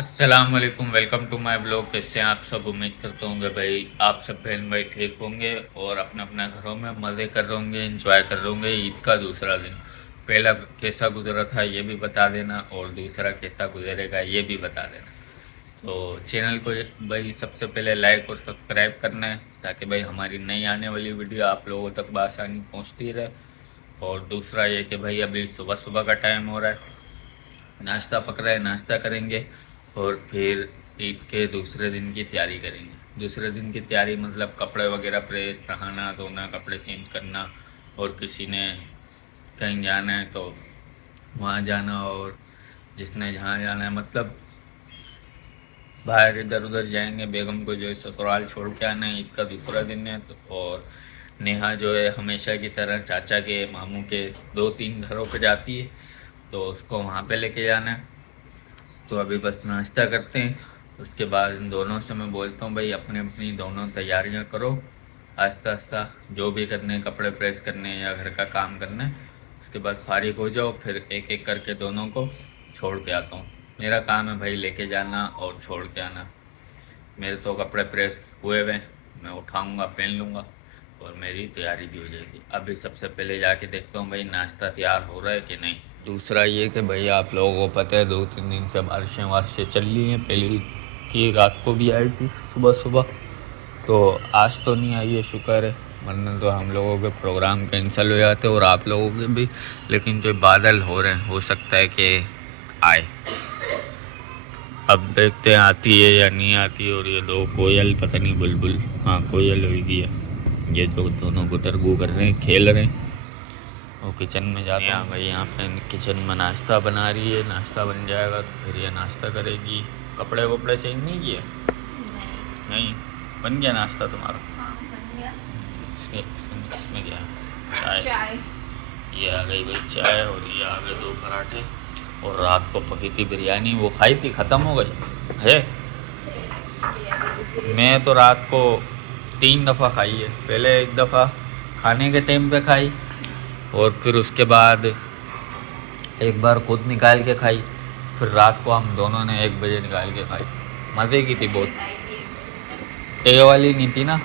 अस्सलाम वालेकुम, welcome to my blog. कैसे हैं आप सब? उम्मीद करते होंगे भाई आप सब बहन भाई ठीक होंगे और अपने अपने घरों में मज़े कर रहे होंगे, इंजॉय कर रहे होंगे। ईद का दूसरा दिन पहला कैसा गुजरा था ये भी बता देना और दूसरा कैसा गुजरेगा ये भी बता देना। तो चैनल को भाई सबसे पहले लाइक और सब्सक्राइब करना है ताकि भाई हमारी नई आने वाली वीडियो आप लोगों तक बआसानी पहुँचती रहे। और दूसरा ये कि भाई अभी सुबह सुबह का टाइम हो रहा है, नाश्ता पक रहा है, नाश्ता करेंगे और फिर ईद के दूसरे दिन की तैयारी करेंगे। दूसरे दिन की तैयारी मतलब कपड़े वगैरह प्रेस, नहाना धोना, कपड़े चेंज करना, और किसी ने कहीं जाना है तो वहाँ जाना, और जिसने जहाँ जाना है मतलब बाहर इधर उधर जाएंगे। बेगम को जो है ससुराल छोड़ के आना है, ईद का दूसरा दिन है तो। और नेहा जो है हमेशा की तरह चाचा के मामू के 2-3 घरों पे जाती है तो उसको वहाँ पे लेके जाना है। तो अभी बस नाश्ता करते हैं, उसके बाद इन दोनों से मैं बोलता हूँ भाई अपनी अपनी दोनों तैयारियाँ करो आहिस्ता आहिस्ता, जो भी करने हैं, कपड़े प्रेस करने हैं या घर का काम करना है, उसके बाद फारिग हो जाओ। फिर एक एक करके दोनों को छोड़ के आता हूँ। मेरा काम है भाई लेके जाना और छोड़ के आना। मेरे तो कपड़े प्रेस हुए हुए, मैं उठाऊँगा पहन लूँगा और मेरी तैयारी भी हो जाएगी। अभी सबसे पहले जाके देखता हूँ भाई नाश्ता तैयार हो रहा है कि नहीं। दूसरा ये कि भाई आप लोगों को पता है 2-3 दिन से बारिशें वारिशें चल रही हैं। पहले की रात को भी आई थी सुबह सुबह, तो आज तो नहीं आई है, शुक्र है, वरना तो हम लोगों के प्रोग्राम कैंसिल हो जाते और आप लोगों के भी। लेकिन जो बादल हो रहे हैं हो सकता है कि आए, अब देखते हैं आती है या नहीं आती है। और ये दो कोयल, पता नहीं बुलबुल, हाँ कोयल होगी है, ये जो दोनों गुतरगू कर रहे हैं, खेल रहे हैं। वो किचन में जाते हैं भाई, यहाँ पे किचन में नाश्ता बना रही है। नाश्ता बन जाएगा तो फिर ये नाश्ता करेगी। कपड़े वपड़े चेंज नहीं किए? नहीं बन गया नाश्ता तुम्हारा? हाँ, बन गया। इसमें क्या है? चाय। ये आ गई भाई चाय और ये आ गए 2 पराठे। और रात को पकी थी बिरयानी, वो खाई थी, ख़त्म हो गई है। मैं तो रात को 3 दफ़ा खाई है। पहले एक दफ़ा खाने के टाइम पे खाई और फिर उसके बाद एक बार खुद निकाल के खाई, फिर रात को हम दोनों ने 1 बजे निकाल के खाई। मज़े की थी बहुत, टे वाली नहीं थी ना,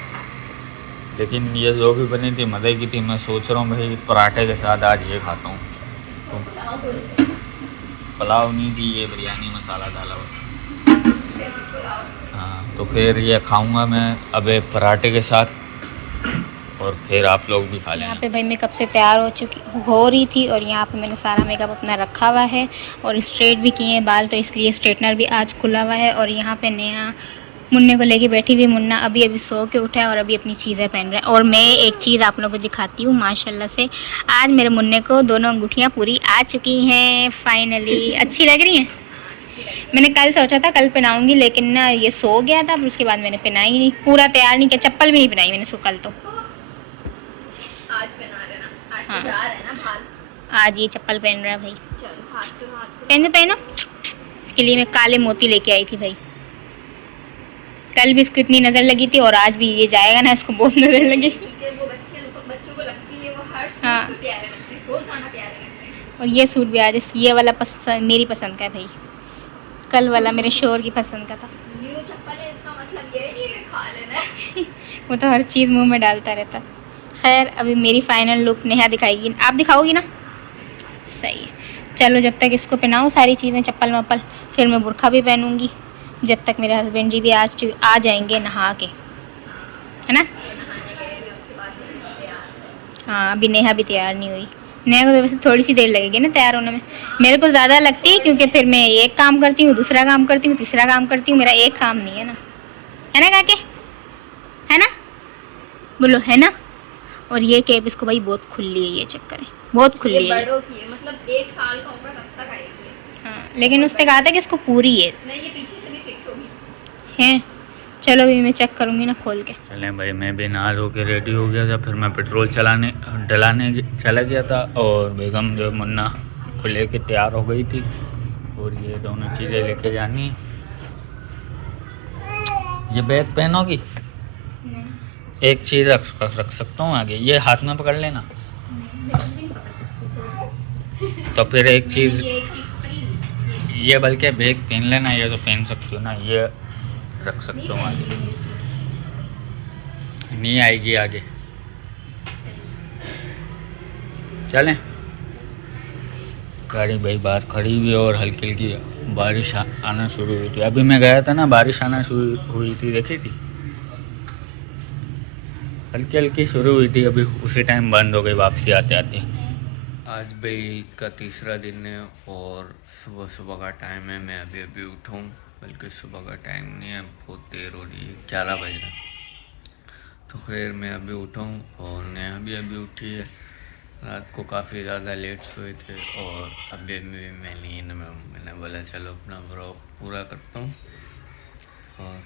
लेकिन ये जो भी बनी थी मज़े की थी। मैं सोच रहा हूँ भाई पराठे के साथ आज ये खाता हूँ। तो पुलाव नहीं थी, ये बिरयानी मसाला डाला हुआ। हाँ तो फिर ये खाऊंगा मैं अब पराठे के साथ और फिर आप लोग भी खा लेना। यहाँ पे भाई मैं कब से तैयार हो रही थी और यहाँ पे मैंने सारा मेकअप अपना रखा हुआ है और स्ट्रेट भी किए हैं बाल, तो इसलिए स्ट्रेटनर भी आज खुला हुआ है। और यहाँ पे नया मुन्ने को लेके बैठी हुई। मुन्ना अभी अभी सो के उठा है और अभी अपनी चीज़ें पहन रहा है। और मैं एक चीज़ आप लोगों को दिखाती हूँ, माशाल्लाह से आज मेरे मुन्ने को दोनों अंगूठियाँ पूरी आ चुकी हैं फाइनली। अच्छी लग रही हैं। मैंने कल सोचा था कल पहनाऊँगी, लेकिन ना ये सो गया था, फिर उसके बाद मैंने पहनाई नहीं, पूरा तैयार नहीं किया, चप्पल भी नहीं पहनाई मैंने उसको कल। तो आज पहना लेना, आज हाँ। तो जा रहे हैं ना बाहर। आज ये चप्पल पहन रहा है भाई। चलो हाथ पे पहनो पहनो। इसके लिए मैं काले मोती लेके आई थी भाई। कल भी इसको इतनी नज़र लगी थी और आज भी ये जाएगा ना, इसको बहुत नज़र लगी। वो बच्चों को लगती है, वो हर सूट हाँ। पे प्यारे लगते हैं, रोजाना प्यारे लगते हैं। और ये सूट भी आज ये वाला मेरी पसंद का है भाई, कल वाला मेरे शोर की पसंद का था। न्यू चप्पल है, इसका मतलब ये नहीं कि खा लेना है। वो तो हर चीज़ मुंह में डालता रहता। खैर अभी मेरी फाइनल लुक नेहा दिखाएगी, आप दिखाओगी ना? सही है, चलो जब तक इसको पहनाओ सारी चीज़ें, चप्पल वप्पल, फिर मैं बुरखा भी पहनूंगी जब तक मेरे हस्बैंड जी भी आ जाएंगे नहा के, है ना? नहाने गए भी, उसके बाद भी तैयार। हाँ अभी नेहा भी तैयार नहीं हुई। नेहा को तो वैसे थोड़ी सी देर लगेगी ना तैयार होने में, मेरे को ज़्यादा लगती है क्योंकि फिर मैं एक काम करती हूँ, दूसरा काम करती हूँ, तीसरा काम करती हूँ, मेरा एक काम नहीं है ना काके, है ना? बोलो है ना? और ये कैब इसको भाई बहुत खुली है, ये चक्कर है, बहुत खुली ये है। बड़ों की है, मतलब 1 साल का होगा तब तक आएगी ये। हाँ लेकिन उसने कहा था कि इसको पूरी है। नहीं, ये पीछे से भी फिक्स होगी। हैं, चलो अभी मैं चेक करूँगी ना खोल के। चलें भाई, मैं भी नहा धो के रेडी हो गया था, फिर मैं पेट्रोल डलाने चला गया था और बेगम जो मुन्ना को लेके तैयार हो गई थी और ये दोनों चीज़ें लेके जानी। ये बैग पहनोगी? एक चीज़ रख सकता हूँ आगे, ये हाथ में पकड़ लेना। तो फिर एक चीज़ ये बल्कि बैग पहन लेना, ये तो पहन सकती हो ना, ये रख सकते हो आगे, नहीं आएगी आगे। चलें। गाड़ी भाई बाहर खड़ी हुई है और हल्की हल्की बारिश आना शुरू हुई थी। अभी मैं गया था ना, बारिश आना शुरू हुई थी, देखी थी, हल्की हल्की शुरू हुई थी, अभी उसी टाइम बंद हो गई वापसी आते आते। आज भाई ईद का तीसरा दिन है और सुबह सुबह का टाइम है। मैं अभी अभी उठा हूँ, बल्कि सुबह का टाइम नहीं है, बहुत देर हो रही है, 11 बज रहा। तो खैर मैं अभी उठा हूँ और नेहा भी अभी उठी है। रात को काफ़ी ज़्यादा लेट सोए थे और अभी भी मैं नींद में हूँ। मैंने बोला चलो अपना व्लॉग पूरा करता हूँ। और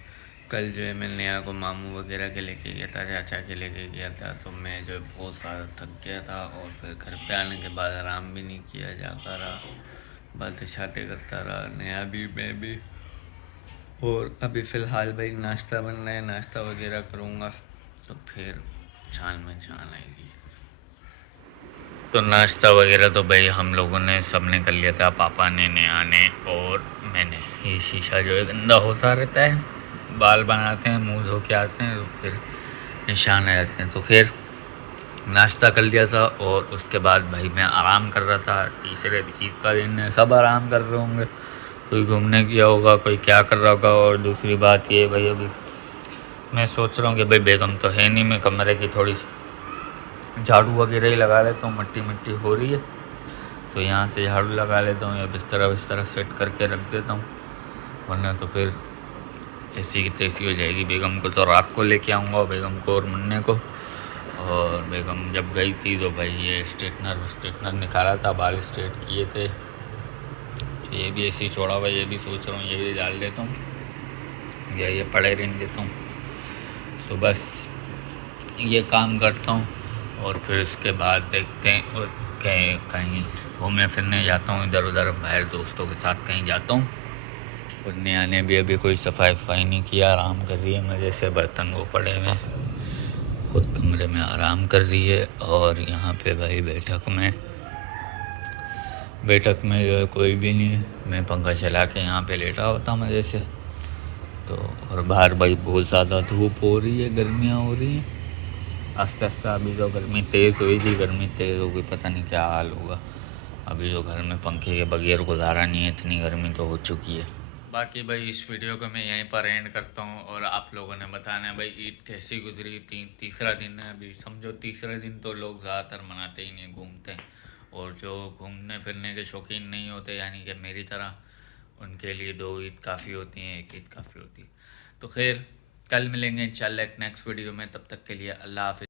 कल जो है मैं नेहा को मामू वगैरह के लेके गया था, चाचा के लेके गया था, तो मैं जो है बहुत सारा थक गया था और फिर घर पे आने के बाद आराम भी नहीं किया, जाता रहा, बातें शातें करता रहा, नेहा भी मैं भी। और अभी फ़िलहाल भाई नाश्ता बन रहा है, नाश्ता वगैरह करूँगा तो फिर छान में छान आएगी। तो नाश्ता वगैरह तो भाई हम लोगों ने सब ने कर लिया था, पापा ने, नेहा ने और मैंने। ये शीशा जो है गंदा होता रहता है, बाल बनाते हैं, मुंह धो के आते हैं तो फिर निशान आ जाते हैं। तो फिर नाश्ता कर लिया था और उसके बाद भाई मैं आराम कर रहा था। तीसरे ईद का दिन है, सब आराम कर रहे होंगे, कोई घूमने गया होगा, कोई क्या कर रहा होगा। और दूसरी बात ये भाई, अभी मैं सोच रहा हूँ कि भाई बेगम तो है नहीं, मैं कमरे की थोड़ी झाड़ू वगैरह ही लगा लेता हूँ, मिट्टी मिट्टी हो रही है तो यहाँ से झाड़ू लगा लेता हूँ या बिस्तर सेट करके रख देता हूँ, वरना तो फिर ऐसी की तैसी हो जाएगी। बेगम को तो रात को लेके आऊँगा, बेगम को और मुन्ने को। और बेगम जब गई थी तो भाई ये स्ट्रेटनर निकाला था, बाल स्ट्रेट किए थे, तो ये भी ऐसे ही छोड़ा हुआ, ये भी सोच रहा हूँ ये भी डाल देता हूँ या ये पड़े रहने देता हूँ। तो बस ये काम करता हूँ और फिर उसके बाद देखते हैं, और कहीं घूमने फिरने जाता हूँ इधर उधर, बाहर दोस्तों के साथ कहीं जाता हूँ। और नेहा ने भी अभी कोई सफाई वफाई नहीं किया, आराम कर रही है मज़े से, बर्तन वो पड़े हुए, खुद कमरे में आराम कर रही है। और यहाँ पे भाई बैठक में जो है कोई भी नहीं है, मैं पंखा चला के यहाँ पे लेटा होता मज़े से। तो और बाहर भाई बहुत ज़्यादा धूप हो रही है, गर्मियाँ हो रही हैं आस्ते आस्ते। अभी जो गर्मी तेज़ हुई थी, गर्मी तेज़ हो गई, पता नहीं क्या हाल होगा। अभी जो घर में पंखे के बगैर गुजारा नहीं है, इतनी गर्मी तो हो चुकी है। बाकी भाई इस वीडियो को मैं यहीं पर एंड करता हूँ और आप लोगों ने बताना है भाई ईद कैसी गुजरी। तीसरा दिन है अभी, समझो तीसरे दिन तो लोग ज़्यादातर मनाते ही नहीं, घूमते हैं। और जो घूमने फिरने के शौकीन नहीं होते, यानी कि मेरी तरह, उनके लिए 2 ईद काफ़ी होती हैं, 1 ईद काफ़ी होती है। तो खैर कल मिलेंगे इंशाल्लाह एक नेक्स्ट वीडियो में, तब तक के लिए अल्लाह हाफ़िज़।